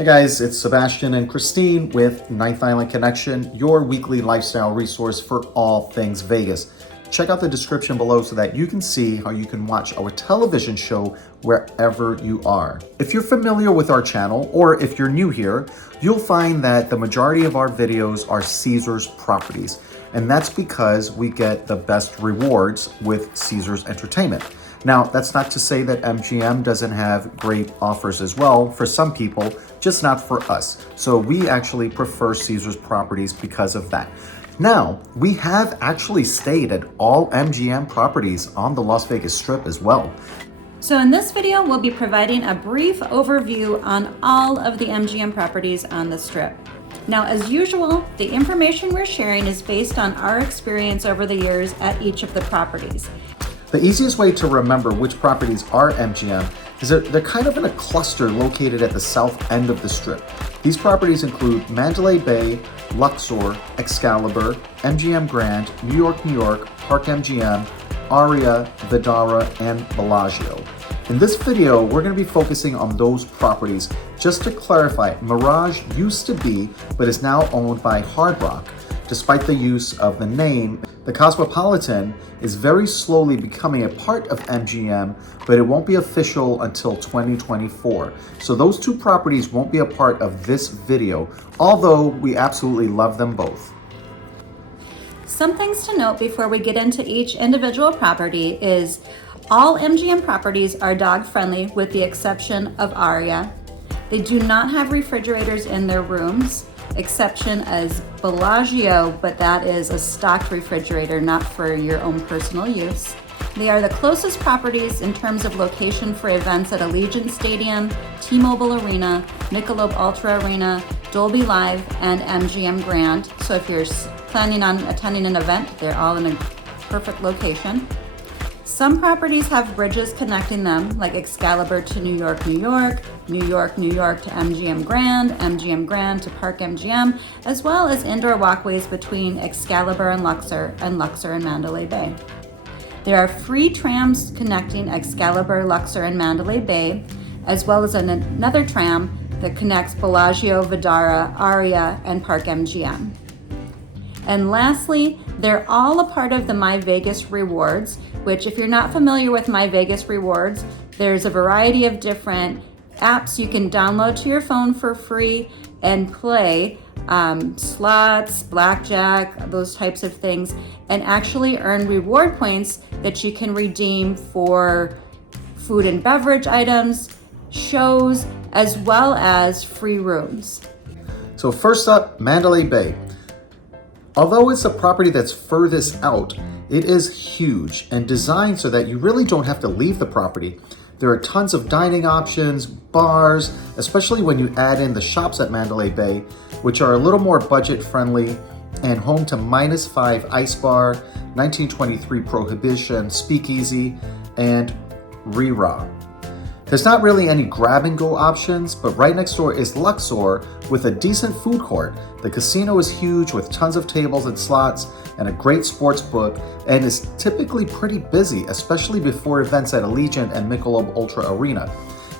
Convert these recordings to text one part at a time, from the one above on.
Hey guys, it's Sebastian and Christine with Ninth Island Connection, your weekly lifestyle resource for all things Vegas. Check out the description below so that you can see how you can watch our television show wherever you are. If you're familiar with our channel, or if you're new here, you'll find that the majority of our videos are Caesars properties. And that's because we get the best rewards with Caesars Entertainment. Now, that's not to say that MGM doesn't have great offers as well for some people, just not for us. So we actually prefer Caesars properties because of that. Now, we have actually stayed at all MGM properties on the Las Vegas Strip as well. So in this video, we'll be providing a brief overview on all of the MGM properties on the Strip. Now, as usual, the information we're sharing is based on our experience over the years at each of the properties. The easiest way to remember which properties are MGM is that they're kind of in a cluster located at the south end of the Strip. These properties include Mandalay Bay, Luxor, Excalibur, MGM Grand, New York, Park MGM, Aria, Vdara, and Bellagio. In this video, we're going to be focusing on those properties. Just to clarify, Mirage used to be, but is now owned by Hard Rock. Despite the use of the name, the Cosmopolitan is very slowly becoming a part of MGM, but it won't be official until 2024. So those two properties won't be a part of this video, although we absolutely love them both. Some things to note before we get into each individual property is all MGM properties are dog friendly with the exception of Aria. They do not have refrigerators in their rooms. Exception as Bellagio, but that is a stocked refrigerator, not for your own personal use. They are the closest properties in terms of location for events at Allegiant Stadium, T-Mobile Arena, Michelob Ultra Arena, Dolby Live, and MGM Grand. So if you're planning on attending an event, they're all in a perfect location. Some properties have bridges connecting them, like Excalibur to New York, New York to MGM Grand to Park MGM, as well as indoor walkways between Excalibur and Luxor and Mandalay Bay. There are free trams connecting Excalibur, Luxor, and Mandalay Bay, as well as another tram that connects Bellagio, Vdara, Aria, and Park MGM. And lastly, they're all a part of the My Vegas Rewards, which if you're not familiar with My Vegas Rewards, there's a variety of different apps you can download to your phone for free and play slots, blackjack, those types of things, and actually earn reward points that you can redeem for food and beverage items, shows, as well as free rooms. So first up, Mandalay Bay. Although it's a property that's furthest out, it is huge and designed so that you really don't have to leave the property. There are tons of dining options, bars, especially when you add in the shops at Mandalay Bay, which are a little more budget friendly and home to -5 Ice Bar, 1923 Prohibition, Speakeasy, and Rira. There's not really any grab-and-go options, but right next door is Luxor with a decent food court. The casino is huge with tons of tables and slots and a great sports book, and is typically pretty busy, especially before events at Allegiant and Michelob Ultra Arena.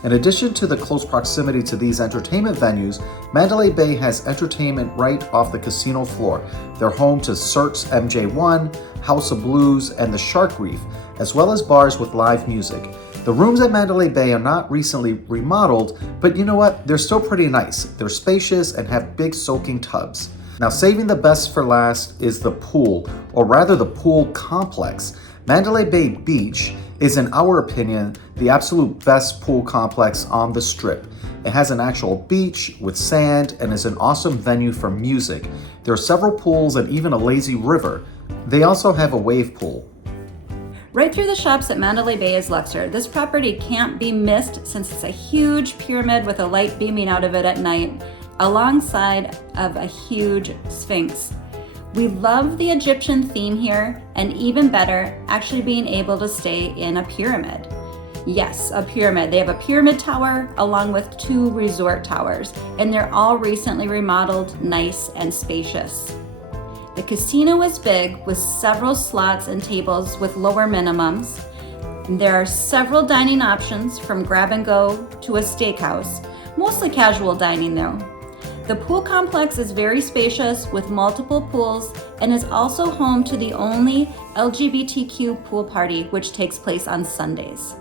In addition to the close proximity to these entertainment venues, Mandalay Bay has entertainment right off the casino floor. They're home to Cirque's MJ1, House of Blues, and the Shark Reef, as well as bars with live music. The rooms at Mandalay Bay are not recently remodeled, but you know what? They're still pretty nice. They're spacious and have big soaking tubs. Now, saving the best for last is the pool, or rather the pool complex. Mandalay Bay Beach is, in our opinion, the absolute best pool complex on the Strip. It has an actual beach with sand and is an awesome venue for music. There are several pools and even a lazy river. They also have a wave pool. Right through the shops at Mandalay Bay is Luxor. This property can't be missed since it's a huge pyramid with a light beaming out of it at night, alongside of a huge sphinx. We love the Egyptian theme here, and even better, actually being able to stay in a pyramid. Yes, a pyramid. They have a pyramid tower along with 2 resort towers, and they're all recently remodeled, nice and spacious. The casino is big with several slots and tables with lower minimums. There are several dining options from grab and go to a steakhouse. mostly casual dining though. The pool complex is very spacious with multiple pools and is also home to the only LGBTQ pool party, which takes place on Sundays.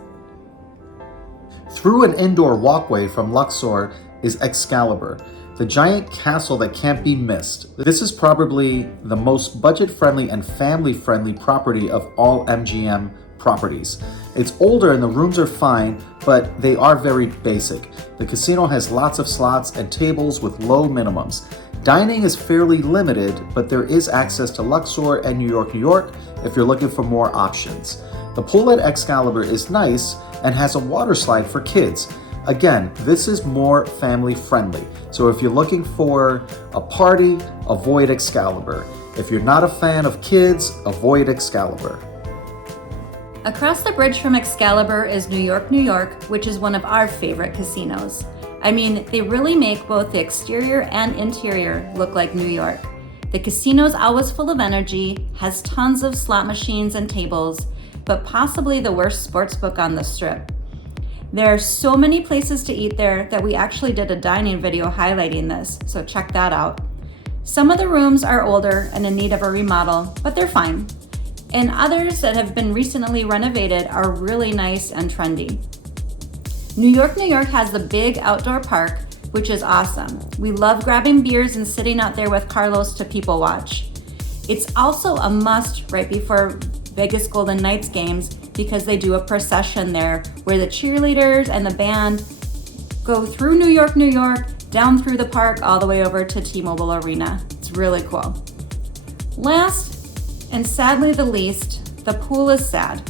Through an indoor walkway from Luxor is Excalibur, the giant castle that can't be missed. This is probably the most budget-friendly and family-friendly property of all MGM properties. It's older and the rooms are fine, but they are very basic. The casino has lots of slots and tables with low minimums. Dining is fairly limited, but there is access to Luxor and New York if you're looking for more options. The pool at Excalibur is nice and has a water slide for kids. Again, this is more family friendly. So if you're looking for a party, avoid Excalibur. If you're not a fan of kids, avoid Excalibur. Across the bridge from Excalibur is New York, which is one of our favorite casinos. I mean, they really make both the exterior and interior look like New York. The casino's always full of energy, has tons of slot machines and tables, but possibly the worst sportsbook on the Strip. There are so many places to eat there that we actually did a dining video highlighting this, so check that out. Some of the rooms are older and in need of a remodel, but they're fine. And others that have been recently renovated are really nice and trendy. New York has the big outdoor park, which is awesome. We love grabbing beers and sitting out there with Carlos to people watch. It's also a must right before Vegas Golden Knights games because they do a procession there where the cheerleaders and the band go through New York, down through the park, all the way over to T-Mobile Arena. It's really cool. Last, and sadly the least, the pool is sad.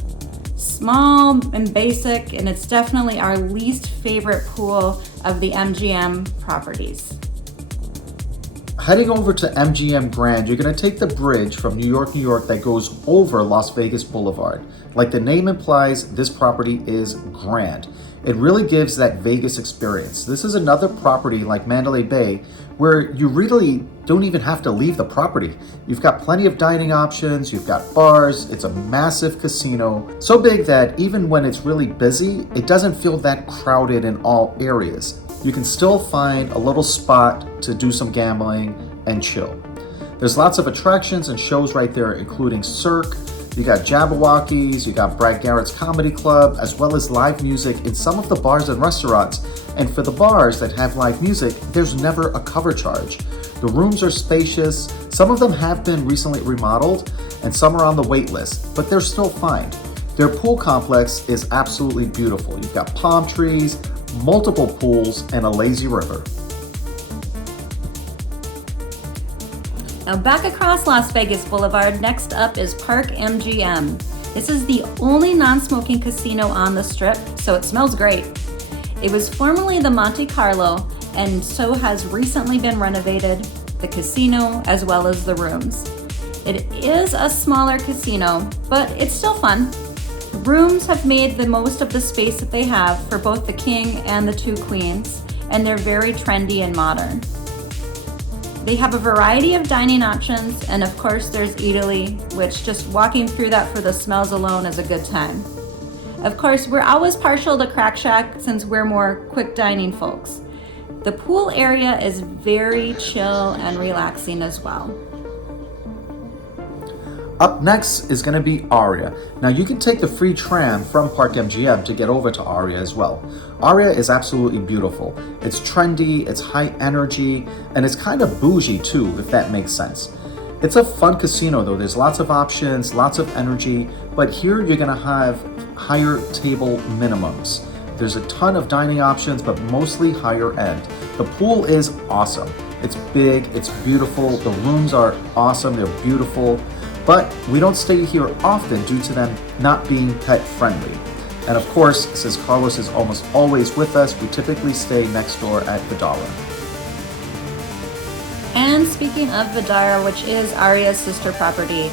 Small and basic, and it's definitely our least favorite pool of the MGM properties. Heading over to MGM Grand, you're going to take the bridge from New York that goes over Las Vegas Boulevard. Like the name implies, this property is grand. It really gives that Vegas experience. This is another property like Mandalay Bay where you really don't even have to leave the property. You've got plenty of dining options, you've got bars, it's a massive casino. So big that even when it's really busy, it doesn't feel that crowded in all areas. You can still find a little spot to do some gambling and chill. There's lots of attractions and shows right there, including Cirque. You got Jabberwockies, you got Brad Garrett's Comedy Club, as well as live music in some of the bars and restaurants. And for the bars that have live music, there's never a cover charge. The rooms are spacious. Some of them have been recently remodeled and some are on the wait list, but they're still fine. Their pool complex is absolutely beautiful. You've got palm trees, multiple pools, and a lazy river. Now back across Las Vegas Boulevard, next up is Park MGM. This is the only non-smoking casino on the Strip, so it smells great. It was formerly the Monte Carlo and so has recently been renovated, the casino as well as the rooms. It is a smaller casino, but it's still fun. The rooms have made the most of the space that they have for both the king and the two queens, and they're very trendy and modern. They have a variety of dining options, and of course there's Eataly, which just walking through that for the smells alone is a good time. Of course, we're always partial to Crack Shack since we're more quick dining folks. The pool area is very chill and relaxing as well. Up next is going to be Aria. Now you can take the free tram from Park MGM to get over to Aria as well. Aria is absolutely beautiful. It's trendy, it's high energy, and it's kind of bougie too, if that makes sense. It's a fun casino though. There's lots of options, lots of energy, but here you're going to have higher table minimums. There's a ton of dining options, but mostly higher end. The pool is awesome. It's big, it's beautiful, the rooms are awesome, they're beautiful. But we don't stay here often due to them not being pet friendly. And of course, since Carlos is almost always with us, we typically stay next door at Vdara. And speaking of Vdara, which is Aria's sister property,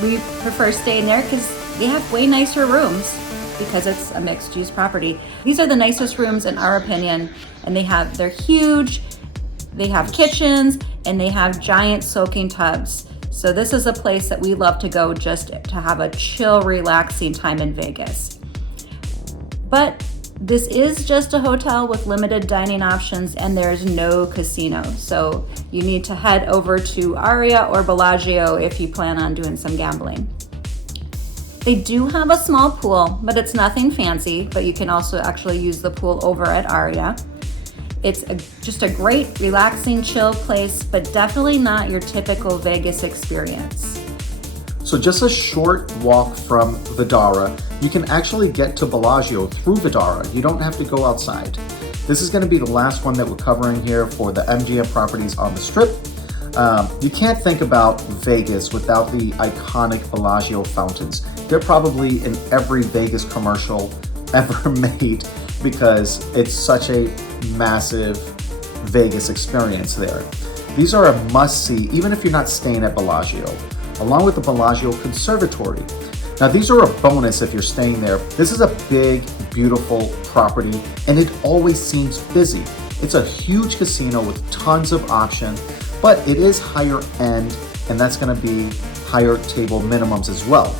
we prefer staying there because they have way nicer rooms because it's a mixed use property. These are the nicest rooms in our opinion, and they're huge, they have kitchens, and they have giant soaking tubs. So this is a place that we love to go just to have a chill, relaxing time in Vegas. But This is just a hotel with limited dining options and there's no casino. So you need to head over to Aria or Bellagio if you plan on doing some gambling. They do have a small pool, but it's nothing fancy, but you can also actually use the pool over at Aria. It's just a great, relaxing, chill place, but definitely not your typical Vegas experience. So just a short walk from Vdara, you can actually get to Bellagio through Vdara. You don't have to go outside. This is going to be the last one that we're covering here for the MGM properties on the Strip. You can't think about Vegas without the iconic Bellagio fountains. They're probably in every Vegas commercial ever made because it's such a massive Vegas experience there. These are a must-see even if you're not staying at Bellagio, along with the Bellagio Conservatory. Now these are a bonus if you're staying there. This is a big, beautiful property and it always seems busy. It's a huge casino with tons of options, but it is higher end and that's gonna be higher table minimums as well.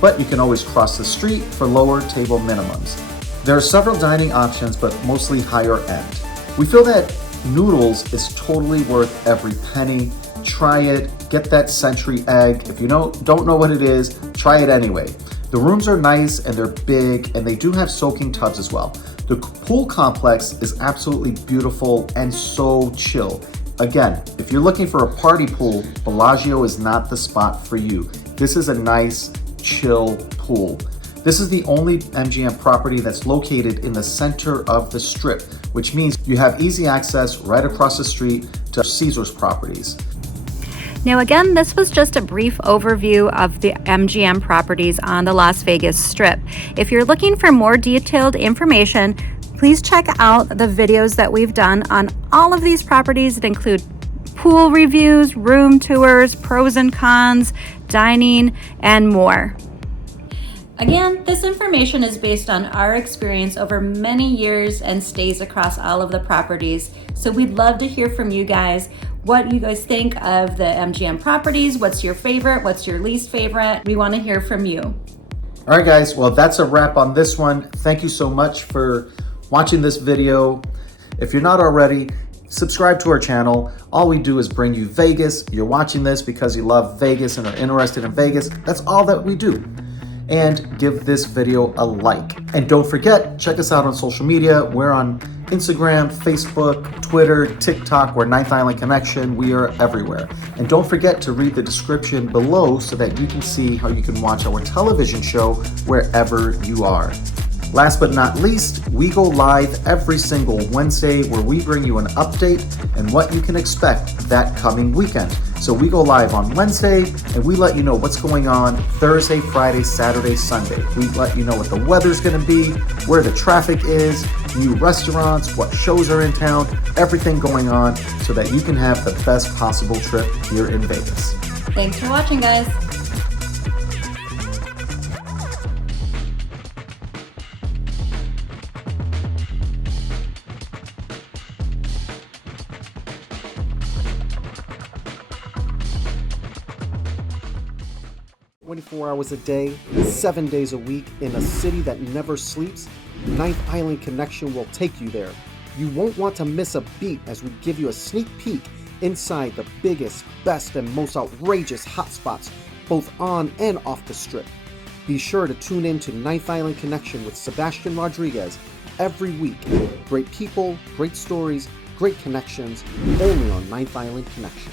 But you can always cross the street for lower table minimums. There are several dining options, but mostly higher end. We feel that noodles is totally worth every penny. Try it, get that century egg. If you don't know what it is, try it anyway. The rooms are nice and they're big and they do have soaking tubs as well. The pool complex is absolutely beautiful and so chill. Again, if you're looking for a party pool, Bellagio is not the spot for you. This is a nice, chill pool. This is the only MGM property that's located in the center of the Strip, which means you have easy access right across the street to Caesars properties. Now again, this was just a brief overview of the MGM properties on the Las Vegas Strip. If you're looking for more detailed information, please check out the videos that we've done on all of these properties that include pool reviews, room tours, pros and cons, dining, and more. Again, this information is based on our experience over many years and stays across all of the properties. So we'd love to hear from you guys, what you guys think of the MGM properties. What's your favorite? What's your least favorite? We want to hear from you. All right, guys. Well, that's a wrap on this one. Thank you so much for watching this video. If you're not already, subscribe to our channel. All we do is bring you Vegas. You're watching this because you love Vegas and are interested in Vegas. That's all that we do. And give this video a like. And don't forget, check us out on social media. We're on Instagram, Facebook, Twitter, TikTok. We're Ninth Island Connection. We are everywhere. And don't forget to read the description below so that you can see how you can watch our television show wherever you are. Last but not least, we go live every single Wednesday where we bring you an update and what you can expect that coming weekend. So we go live on Wednesday and we let you know what's going on Thursday, Friday, Saturday, Sunday. We let you know what the weather's gonna be, where the traffic is, new restaurants, what shows are in town, everything going on so that you can have the best possible trip here in Vegas. Thanks for watching, guys. Hours a day, 7 days a week, in a city that never sleeps, Ninth Island Connection will take you there. You won't want to miss a beat as we give you a sneak peek inside the biggest, best, and most outrageous hotspots, both on and off the Strip. Be sure to tune in to Ninth Island Connection with Sebastian Rodriguez every week. Great people, great stories, great connections, only on Ninth Island Connection.